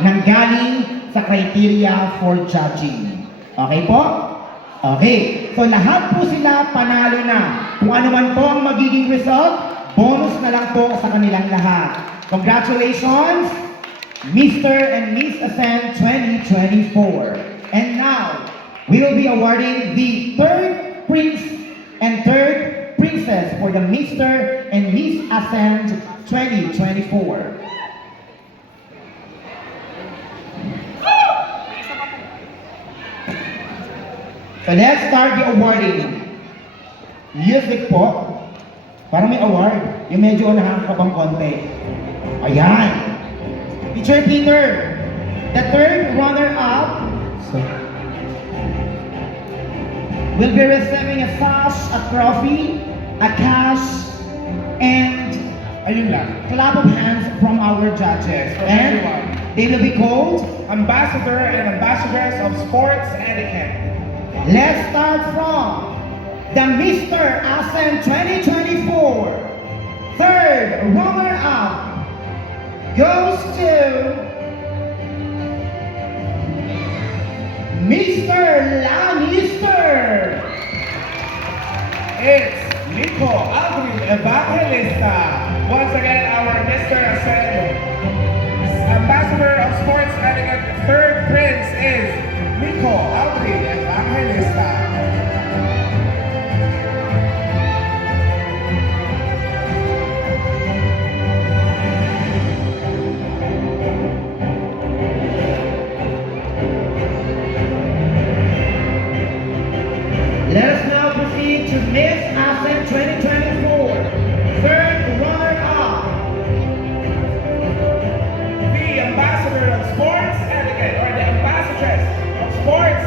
nanggaling sa criteria for judging. Okay po? Okay. So lahat po sila panalo na. Kung ano man po ang magiging result, bonus na lang po sa kanilang lahat. Congratulations, Mr. and Miss Ascend 2024. And now, we will be awarding the third prince and third princess for the Mr. and Miss Ascend 2024. So let's start the awarding. Music po. Parang may award. Yung medyo unahan ka pang konti. Ayan. Teacher Peter, the third runner-up will be receiving a sash, a trophy, a cash, and Ayun lang. clap of hands from our judges. From And everyone. they will be called. Ambassador and ambassadress of sports etiquette. Let's start from the Mr. Ascend 2024. Third runner-up goes to Mr. Lannister. It's Nico Aldrin Evangelista. Once again, our Mr. Ascend Ambassador of Sports Etiquette. Third prince is Nico Aldrin Evangelista. Let us now proceed to Miss Ascend 2024. Third runner-up. The ambassador of sports etiquette, or the ambassadress of sports